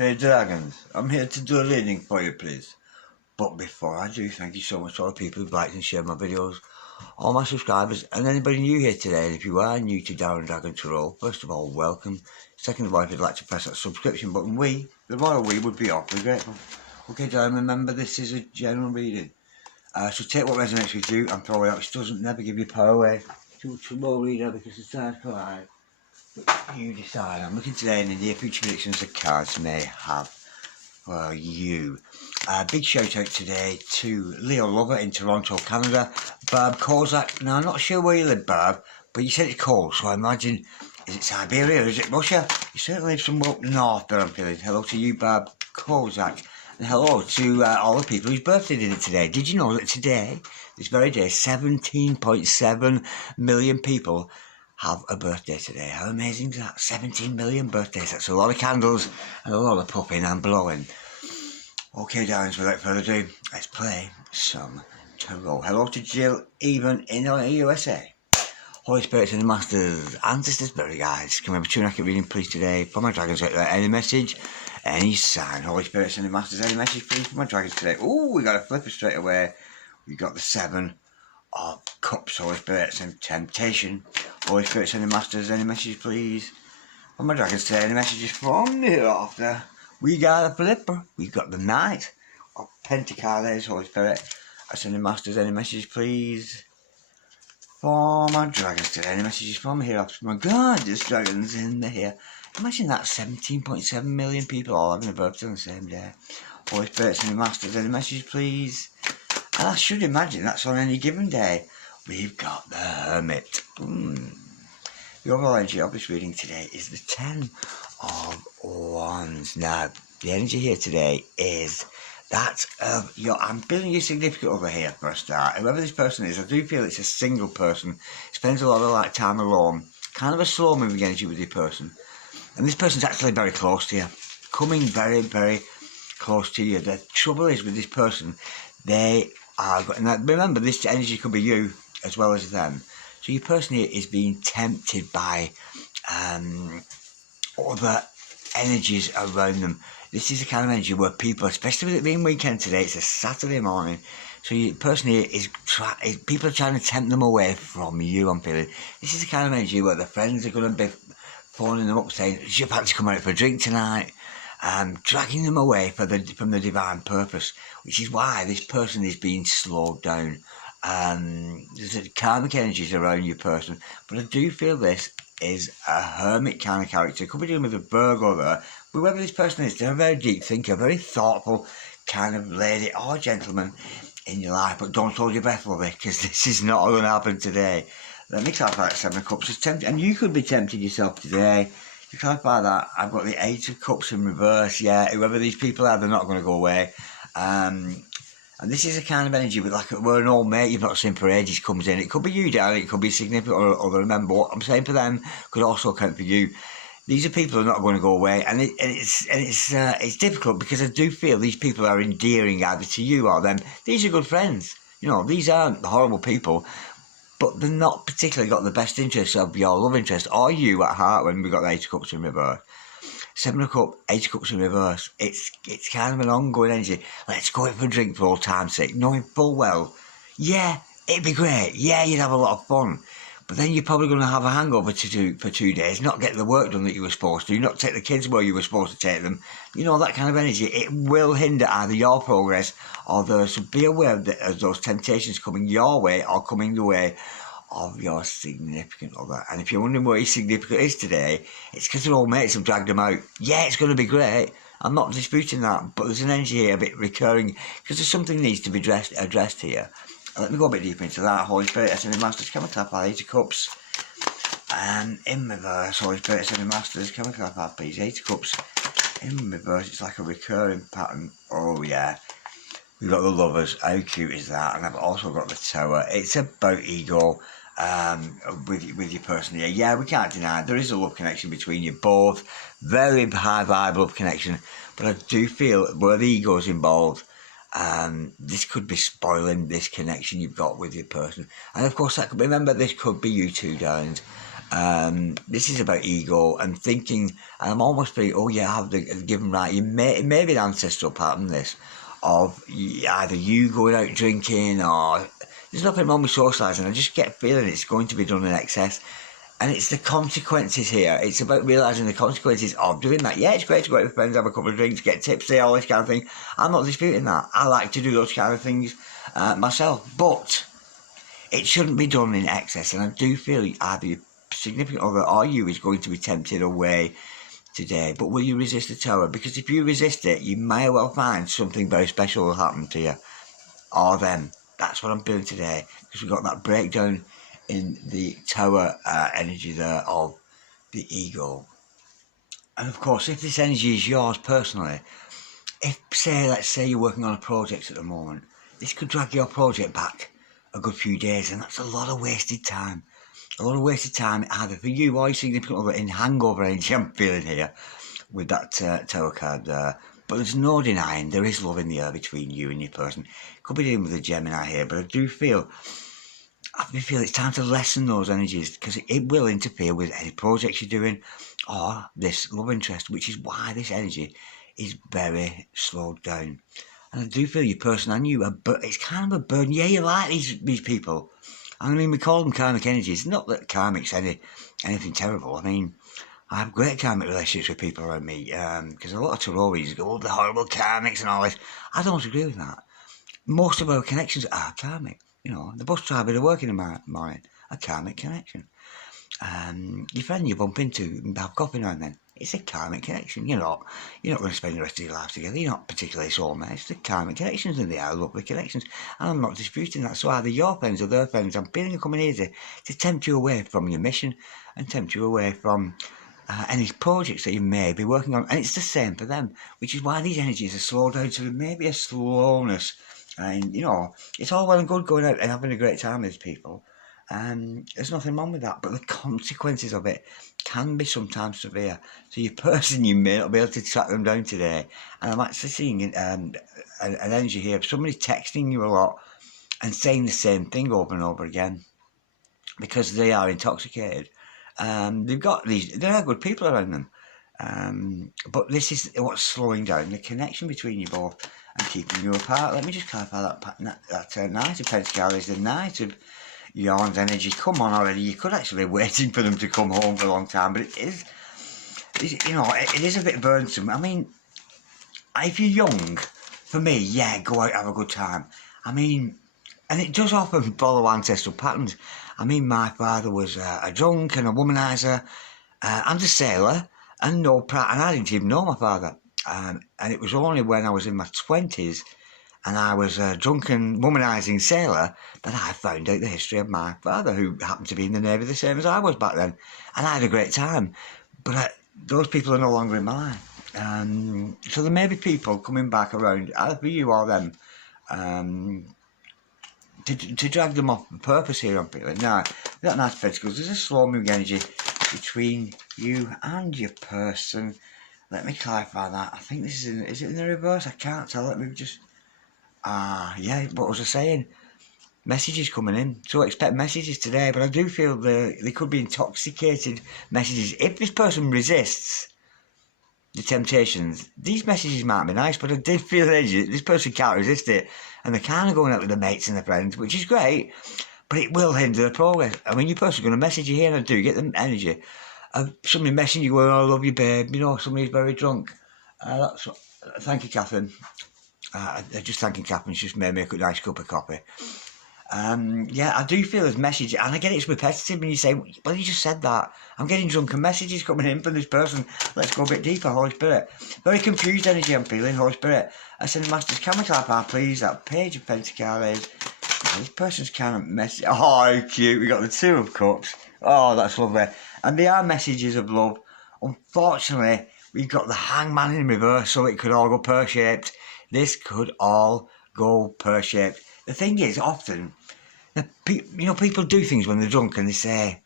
Hey dragons, I'm here to do a reading for you please. But before I do, thank you so much to all the people who've liked and shared my videos, all my subscribers, and anybody new here today. And if you are new to Darren Dragon Tarot, first of all, welcome. Second of all, if you'd like to press that subscription button, the royal we would be awfully grateful. Okay Darren, remember this is a general reading. So take what resonates with you and throw it out, which doesn't never give you power away. To more reader because the stars collide. But you decide. I'm looking today in the near future predictions the cards may have for you. Big shout out today to Leo Lover in Toronto, Canada. Barb Kozak. Now I'm not sure where you live, Barb, but you said it's cold, so I imagine, is it Siberia or is it Russia? You certainly live somewhere up north there, I'm feeling. Hello to you, Barb Kozak. And hello to all the people whose birthday did it today. Did you know that today, this very day, 17.7 million people have a birthday today? How amazing is that? 17 million birthdays. That's a lot of candles and a lot of puffing and blowing. Okay, darlings, without further ado, let's play some tarot. Hello to Jill, even in the USA. Holy Spirits and the Masters, Ancestors, Spirit Guides. Can we have a true and accurate reading, please, today? For my dragons out there, any message, any sign. Holy Spirits and the Masters, any message, please, for my dragons today? Ooh, we got a flipper straight away. We got the 7 of Cups, Holy Spirits and Temptation. Holy Spirits and the Masters, any message please? For my dragons today, any messages from the hereafter? We got a flipper. We got the Knight of Pentacles, Holy Spirit. I send the Masters, any message please? For my dragons today, any messages from hereafter? My God, there's dragons in here. Imagine that, 17.7 million people all having a birthday on the same day. Holy Spirits and the Masters, any message please? And I should imagine that's on any given day. We've got the Hermit. The overall energy of this reading today is the 10 of Wands. Now, the energy here today is that of I'm feeling your significant other here for a start. Whoever this person is, I do feel it's a single person. Spends a lot of time alone. Kind of a slow moving energy with your person. And this person's actually very close to you. Coming very, very close to you. The trouble is with this person, they are, now remember this energy could be you as well as them. So your person here is being tempted by other energies around them. This is the kind of energy where people, especially with it being weekend today, it's a Saturday morning, so your person here is people are trying to tempt them away from you, I'm feeling. This is the kind of energy where the friends are going to be phoning them up saying, "You're about to come out for a drink tonight," dragging them away from the divine purpose, which is why this person is being slowed down. There's karmic energies around your person, but I do feel this is a hermit kind of character. Could be dealing with a Virgo there. Whoever this person is, they're a very deep thinker, very thoughtful kind of lady or gentleman in your life, but don't hold your breath, love it, because this is not going to happen today. Let me clarify that 7 of Cups is tempted, and you could be tempting yourself today. To clarify that, I've got the 8 of Cups in reverse. Yeah, whoever these people are, they're not going to go away. And this is a kind of energy with where an old mate you've not seen for ages comes in. It could be you, darling. It could be significant or remember what I'm saying for them could also count for you. These are people who are not going to go away, and it's difficult because I do feel these people are endearing either to you or them. These are good friends. You know, these aren't horrible people, but they're not particularly got the best interests of your love interest or you at heart when we've got the 8 of Cups in reverse. 7 of Cups, 8 of Cups in reverse. It's kind of an ongoing energy. Let's go out for a drink for old time's sake, knowing full well, yeah, it'd be great. Yeah, you'd have a lot of fun. But then you're probably going to have a hangover for 2 days, not get the work done that you were supposed to, not take the kids where you were supposed to take them. You know, that kind of energy. It will hinder either your progress or theirs. So be aware of those temptations coming your way or coming the way of your significant other. And if you're wondering what your significant is today, it's because their old mates have dragged them out. Yeah, it's going to be great. I'm not disputing that, but there's an energy here a bit recurring because there's something needs to be addressed here. Let me go a bit deeper into that. Holy Spirit, Ascending Masters, can we clarify 8 of Cups? And in reverse, Holy Spirit, Ascending Masters, can we clarify please? 8 of Cups in reverse. It's like a recurring pattern. Oh yeah. We've got the Lovers. How cute is that? And I've also got the Tower. It's about ego. With your person here. Yeah, we can't deny there is a love connection between you both. Very high vibe love connection. But I do feel where the ego's involved, this could be spoiling this connection you've got with your person. And of course, that could, remember, this could be you two, darlings. This is about ego and thinking, and I'm almost thinking, oh yeah, I have the given right. It may be an ancestral pattern, this, of either you going out drinking or there's nothing wrong with socialising. I just get a feeling it's going to be done in excess. And it's the consequences here. It's about realising the consequences of doing that. Yeah, it's great to go out with friends, have a couple of drinks, get tipsy, all this kind of thing. I'm not disputing that. I like to do those kind of things myself. But it shouldn't be done in excess. And I do feel either your significant other or you is going to be tempted away today. But will you resist the tower? Because if you resist it, you may well find something very special will happen to you or them. That's what I'm feeling today. Because we've got that breakdown in the tower energy there of the ego. And of course, if this energy is yours personally, let's say you're working on a project at the moment, this could drag your project back a good few days, and that's a lot of wasted time. A lot of wasted time either for you or your significant other in hangover energy I'm feeling here with that tower card there. But there's no denying there is love in the air between you and your person. Could be dealing with a Gemini here, but I do feel it's time to lessen those energies because it will interfere with any projects you're doing or this love interest, which is why this energy is very slowed down. And I do feel your person and you, it's kind of a burden. Yeah, you like these people. I mean, we call them karmic energies. Not that karmic's anything terrible. I mean, I have great karmic relationships with people around me because a lot of Tarotis go, oh, the horrible karmics and all this. I don't agree with that. Most of our connections are karmic. You know, the bus driver to work in the morning, a karmic connection. Your friend you bump into and have coffee now and then, it's a karmic connection. You're not going to spend the rest of your life together. You're not particularly soulmates. It's the karmic connections, and they are lovely connections. And I'm not disputing that. So either your friends or their friends, I'm feeling you're coming here to tempt you away from your mission and tempt you away from any projects that you may be working on. And it's the same for them, which is why these energies are slowed down. So there may be a slowness. And, it's all well and good going out and having a great time with people. There's nothing wrong with that. But the consequences of it can be sometimes severe. So your person, you may not be able to track them down today. And I'm actually seeing an energy here of somebody texting you a lot and saying the same thing over and over again because they are intoxicated. There are good people around them. But this is what's slowing down the connection between you both and keeping you apart. Let me just clarify that Knight of Pentacles is the Knight of Yarns energy. Come on already. You could actually be waiting for them to come home for a long time, but it is a bit burdensome. I mean, if you're young, for me, yeah, go out, have a good time. I mean, and it does often follow ancestral patterns. I mean, my father was a drunk and a womanizer and a sailor and I didn't even know my father. And it was only when I was in my 20s and I was a drunken, womanising sailor that I found out the history of my father, who happened to be in the Navy the same as I was back then. And I had a great time. But those people are no longer in my life. So there may be people coming back around, either for you or them, to drag them off purpose here, I'm feeling. Now, that Knight of Pentacles, there's a slow moving energy between you and your person. Let me clarify that. I think this is it in the reverse? I can't tell. Let me just... yeah, what was I saying? Messages coming in. So expect messages today, but I do feel they could be intoxicated messages. If this person resists the temptations, these messages might be nice, but I did feel this person can't resist it. And they're kind of going out with their mates and their friends, which is great, but it will hinder the progress. I mean, your person's going to message you here, and I do get the energy of somebody messaging you going, oh, I love you, babe. Somebody's very drunk. Thank you, Catherine. Just thanking Catherine. She's just made me a nice cup of coffee. Yeah, I do feel there's messages, and I get it's repetitive when you say, well, you just said that. I'm getting drunken messages coming in from this person. Let's go a bit deeper, Holy Spirit. Very confused energy I'm feeling, Holy Spirit. I said, Masters, can we clarify, please, that Page of Pentacles? This person's kind of message. Oh, how cute. We got the Two of Cups. Oh, that's lovely. And they are messages of love. Unfortunately, we've got the Hangman in reverse, so it could all go pear-shaped. This could all go pear-shaped. The thing is, often, people do things when they're drunk and they say,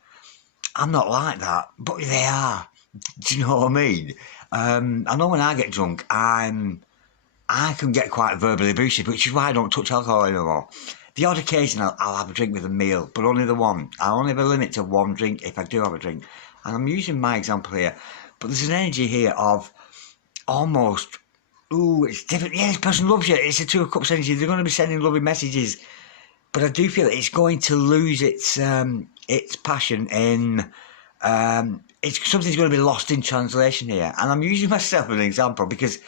I'm not like that, but they are. Do you know what I mean? I know when I get drunk, I can get quite verbally abusive, which is why I don't touch alcohol anymore. The odd occasion I'll have a drink with a meal, but only the one. I only have a limit to one drink if I do have a drink. And I'm using my example here, but there's an energy here of almost, ooh, it's different. Yeah, this person loves you. It's a Two of Cups energy. They're going to be sending loving messages, but I do feel it's going to lose its passion in. Something's going to be lost in translation here, and I'm using myself as an example because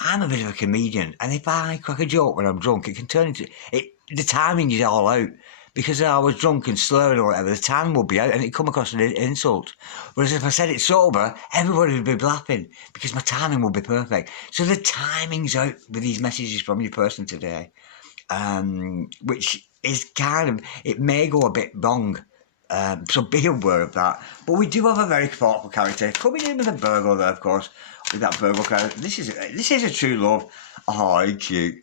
I'm a bit of a comedian, and if I crack a joke when I'm drunk, it can turn into it. The timing is all out because I was drunk and slurring or whatever. The timing will be out, and it come across an insult. Whereas if I said it sober, everybody would be laughing because my timing will be perfect. So the timing's out with these messages from your person today, which is it may go a bit wrong. So be aware of that. But we do have a very thoughtful character. Coming in with a Virgo there, of course, with that Virgo character. This is a true love. Oh, cute.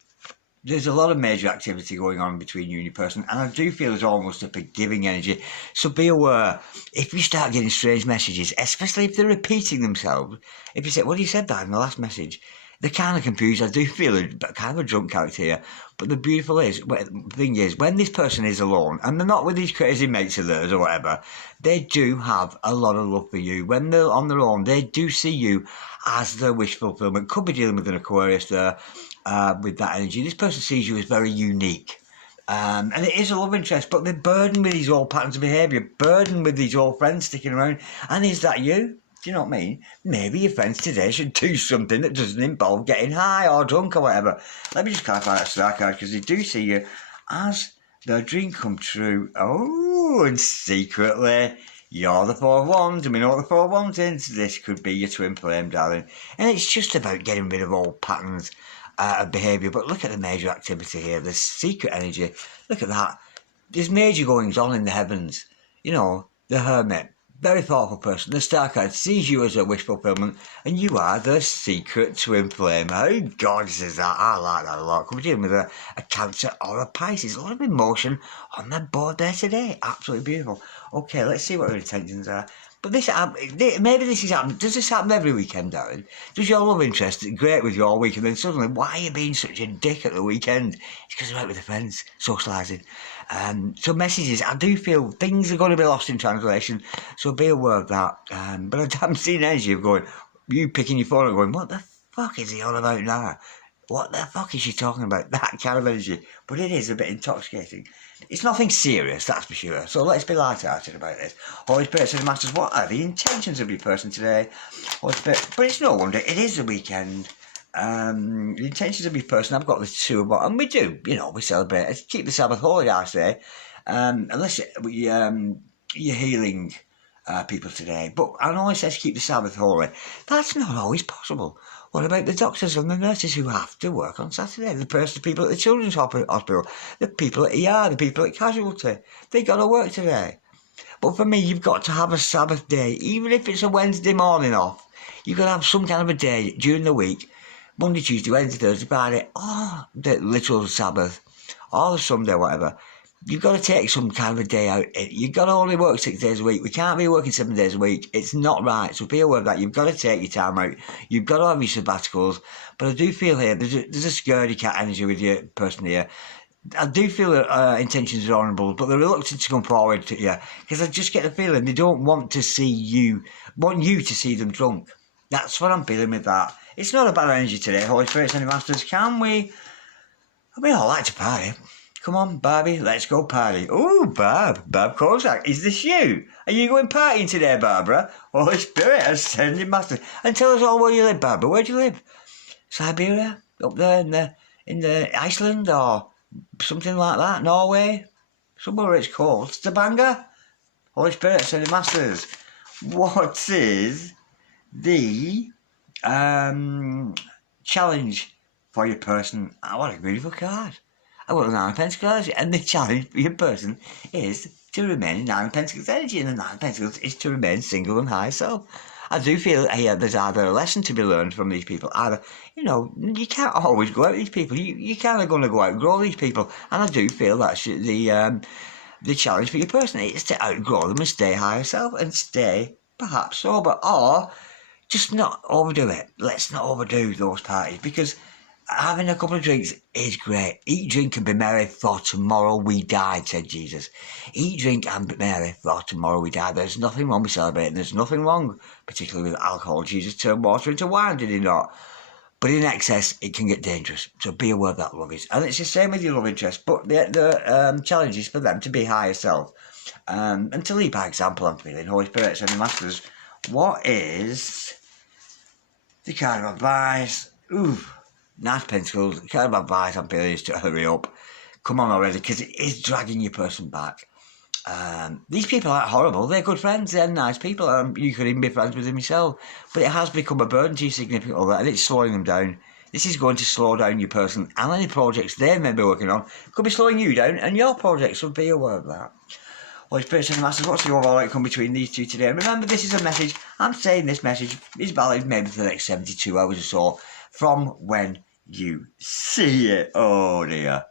There's a lot of major activity going on between you and your person, and I do feel there's almost a forgiving energy. So be aware, if you start getting strange messages, especially if they're repeating themselves, if you say, well, you said that in the last message, they're kind of confused. I do feel kind of a drunk character here. But the beautiful thing is, when this person is alone, and they're not with these crazy mates of theirs or whatever, they do have a lot of love for you. When they're on their own, they do see you as their wish fulfillment. Could be dealing with an Aquarius there with that energy. This person sees you as very unique. And it is a love interest, but they're burdened with these old patterns of behaviour, burdened with these old friends sticking around. And is that you? Do you know what I mean? Maybe your friends today should do something that doesn't involve getting high or drunk or whatever. Let me just clarify that star card, because they do see you as their dream come true. Oh, and secretly, you're the Four of Wands, and we know what the Four of Wands is. This could be your twin flame, darling. And it's just about getting rid of old patterns of behaviour. But look at the major activity here. The secret energy. Look at that. There's major goings on in the heavens. You know, the Hermit. Very thoughtful person. The star card sees you as a wish fulfillment, and you are the secret twin flame. How gorgeous is that? I like that a lot. Could be dealing with a Cancer or a Pisces. A lot of emotion on the board there today. Absolutely beautiful. Okay, let's see what her intentions are. But maybe this is happening. Does this happen every weekend, Darren? Does your love interest great with your week, and then suddenly, why are you being such a dick at the weekend? It's because you're out with the friends, socialising. So messages, I do feel things are going to be lost in translation, so be aware of that. But I'm seeing energy of going, you picking your phone and going, what the fuck is he on about now? What the fuck is she talking about? That kind of energy. But it is a bit intoxicating. It's nothing serious, that's for sure. So let's be light-hearted about this. Holy Spirit says, Masters, what are the intentions of your person today? Holy Spirit, but it's no wonder, it is the weekend. The intentions of your person, I've got the two of them, and we do, we celebrate. It's keep the Sabbath holy, I say. Unless you're healing people today. But I know it says keep the Sabbath holy. That's not always possible. What about the doctors and the nurses who have to work on Saturday? The people at the children's hospital, the people at ER, the people at casualty. They got to work today. But for me, you've got to have a Sabbath day, even if it's a Wednesday morning off. You've got to have some kind of a day during the week, Monday, Tuesday, Wednesday, Thursday, Friday, or the literal Sabbath, or the Sunday, whatever. You've got to take some kind of a day out. You've got to only work 6 days a week. We can't be working 7 days a week. It's not right. So be aware of that. You've got to take your time out. You've got to have your sabbaticals. But I do feel here, there's a scaredy cat energy with your person here. I do feel that intentions are honourable, but they're reluctant to come forward to you. Because I just get the feeling they don't want to see you, want you to see them drunk. That's what I'm feeling with that. It's not a bad energy today, Holy Spirit and Masters. Can we all like to party. Come on, Barbie, let's go party. Oh, Barb Kozak, is this you? Are you going partying today, Barbara? Holy Spirit, Ascending Master. And tell us all where you live, Barbara. Where do you live? Siberia? Up there in the Iceland or something like that? Norway? Somewhere it's called Stavanger? Holy Spirit, Ascending Masters. What is the challenge for your person? Oh, what a beautiful card. I got the Nine of Pentacles, and the challenge for your person is to remain in Nine of Pentacles energy, and the Nine of Pentacles is to remain single and high self. I do feel here there's either a lesson to be learned from these people, either, you can't always go out with these people, you kind of going to go out and grow these people, and I do feel that's the challenge for your person is to outgrow them and stay higher self, and stay perhaps sober, or just not overdo it. Let's not overdo those parties, because having a couple of drinks is great. Eat, drink and be merry, for tomorrow we die, said Jesus. Eat, drink and be merry, for tomorrow we die. There's nothing wrong with celebrating. There's nothing wrong, particularly with alcohol. Jesus turned water into wine, did he not? But in excess, it can get dangerous. So be aware of that, lovies. And it's the same with your love interest. But the challenge is for them to be higher self. And to lead by example, I'm feeling Holy Spirit, so the Masters, what is the kind of advice? Ooh, nice pentacles. The kind of advice I'm feeling is to hurry up. Come on already, because it is dragging your person back. These people aren't horrible. They're good friends. They're nice people. You could even be friends with them yourself. But it has become a burden to your significant other, and it's slowing them down. This is going to slow down your person and any projects they may be working on. Could be slowing you down and your projects, so be aware of that. Holy Spirit and Masters, what's the overall outcome between these two today? And remember, this is a message. I'm saying this message is valid maybe for the next 72 hours or so from when you see it. Oh dear.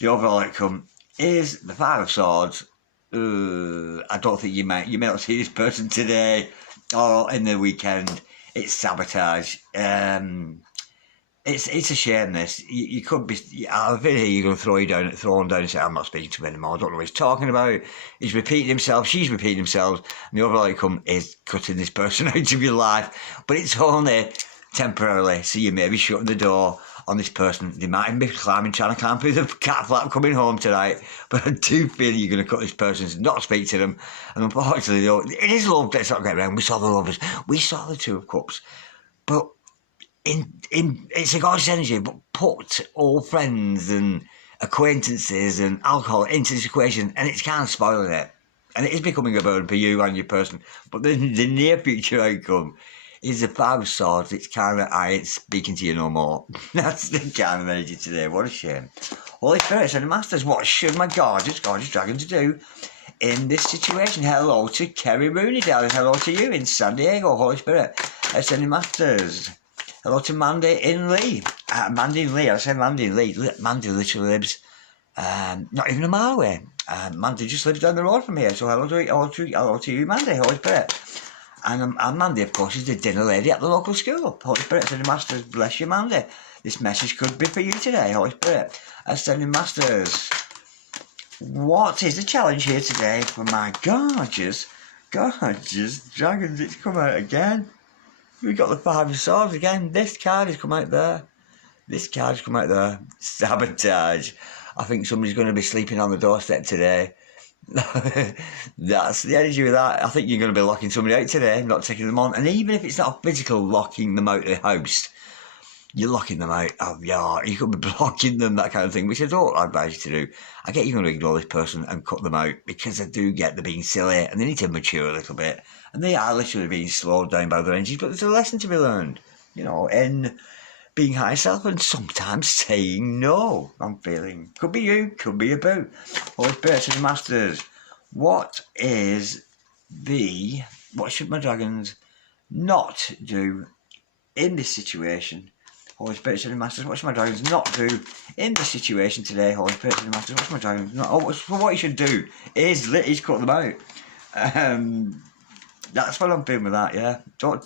The overall outcome is the Five of Swords. I don't think you may not see this person today or in the weekend. It's sabotage. It's a shame. This you could be. I feel you're going to throw him down and say, "I'm not speaking to him anymore. I don't know what he's talking about." He's repeating himself. She's repeating themselves. And the overall outcome is cutting this person out of your life. But it's only temporarily. So you may be shutting the door on this person. They might even be trying to climb through the cat flap coming home tonight. But I do feel you're going to cut this person, not speak to them. And unfortunately, though, it is love that's not getting around. We saw the lovers. We saw the Two of Cups. But it's a gorgeous energy, but put all friends and acquaintances and alcohol into this equation, and it's kind of spoiling it. And it is becoming a burden for you and your person. But the near future outcome is the Five of Swords. It's kind of, I ain't speaking to you no more. That's the kind of energy today. What a shame. Holy Spirits and Masters, what should my gorgeous dragons do in this situation? Hello to Kerry Rooney, darling. Hello to you in San Diego, Holy Spirit. Ascending Masters. Hello to Mandy in Lee. Mandy in Lee, I say Mandy in Lee. Mandy literally lives not even a mile away. Mandy just lives down the road from here. So hello to you, Mandy, Holy Spirit. And Mandy, of course, is the dinner lady at the local school. Holy Spirit, Ascending Masters, bless you, Mandy. This message could be for you today, Holy Spirit. Ascending Masters. What is the challenge here today for my gorgeous dragons? It's come out again. We've got the Five of Swords again. This card has come out there. This card has come out there. Sabotage. I think somebody's going to be sleeping on the doorstep today. That's the energy with that. I think you're going to be locking somebody out today, not taking them on. And even if it's not a physical locking them out of the house, you're locking them out of your, you could be blocking them, that kind of thing, which I don't advise you to do. I get you're going to ignore this person and cut them out because I do get they're being silly and they need to mature a little bit. And they are literally being slowed down by their energies, but there's a lesson to be learned, you know, in being high self and sometimes saying no. I'm feeling, could be you, could be a boo. Holy Spirits and Masters, what should my dragons not do in this situation? Holy Spirits and Masters, what should my dragons not do in this situation today? Holy Spirits and Masters, what should my dragons not? What you should do is cut them out. That's what I'm feeling with that, yeah. Don't,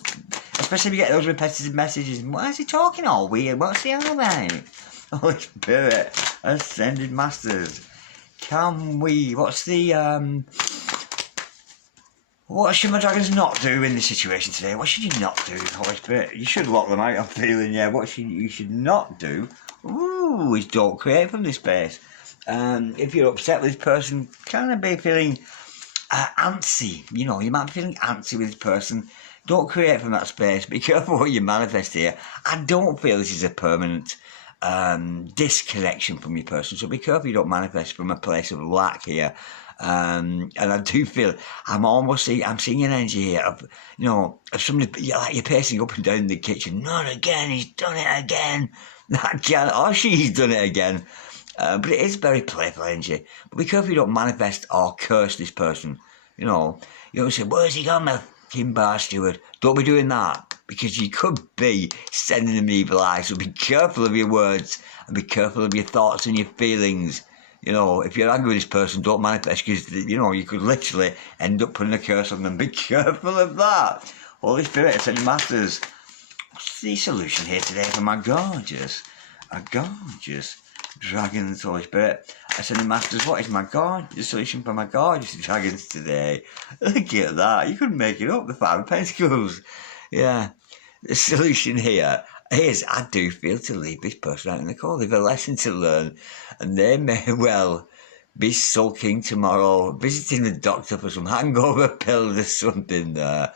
especially if you get those repetitive messages. Why is he talking all weird? What's he on about? Holy Spirit, Ascended Masters. Can we? What should my dragons not do in this situation today? What should you not do, Holy Spirit? You should lock them out, I'm feeling, yeah. What you should not do, is don't create from this space. If you're upset with this person, kind of be feeling antsy. You know, you might be feeling antsy with this person. Don't create from that space. Be careful what you manifest here. I don't feel this is a permanent disconnection from your person. So be careful you don't manifest from a place of lack here. And I do feel I'm seeing an energy here of, you know, of somebody, like you're pacing up and down the kitchen. Not again, he's done it again. That guy, or she's done it again. But it is very playful energy. But be careful you don't manifest or curse this person. You know, you don't say, where's he gone, my fucking bar steward? Don't be doing that, because you could be sending them evil eyes. So be careful of your words and be careful of your thoughts and your feelings. You know, if you're angry with this person, don't manifest, because, you know, you could literally end up putting a curse on them. Be careful of that. Holy Spirit, Ascended Masters, what's the solution here today for my gorgeous are gorgeous. Dragon and Holy Spirit. I said, the Masters, what is the solution for my gorgeous dragons today? Look at that. You couldn't make it up, the Five of Pentacles. Yeah. The solution here is, I do feel, to leave this person out in the cold. They've a lesson to learn, and they may well be sulking tomorrow, visiting the doctor for some hangover pills or something there.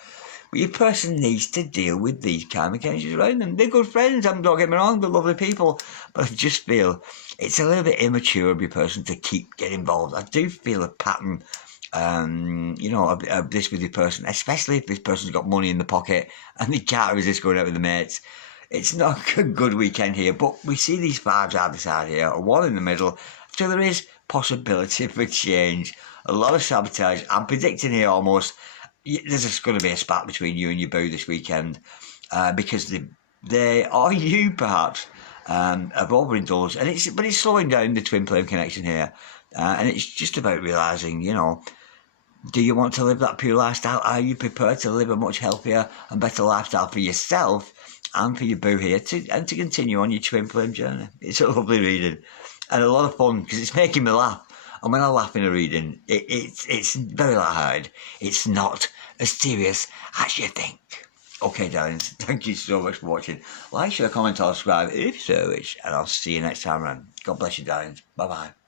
But your person needs to deal with these karmic energies around them. They're good friends, don't get me wrong, they're lovely people, but I just feel it's a little bit immature of your person to keep getting involved. I do feel a pattern, of this with your person, especially if this person's got money in the pocket and they can't resist going out with the mates. It's not a good weekend here, but we see these vibes either side here, a one in the middle, so there is possibility for change. A lot of sabotage. I'm predicting here almost there's just going to be a spat between you and your boo this weekend, because they or you perhaps have overindulged, and it's slowing down the twin flame connection here, and it's just about realising, do you want to live that pure lifestyle? Are you prepared to live a much healthier and better lifestyle for yourself and for your boo here, to continue on your twin flame journey? It's a lovely reading and a lot of fun because it's making me laugh. And when I laugh in a reading, it's very light-hearted. It's not as serious as you think. Okay, darlings, thank you so much for watching. Like, share, comment, or subscribe if you so wish, and I'll see you next time around. God bless you, darlings. Bye-bye.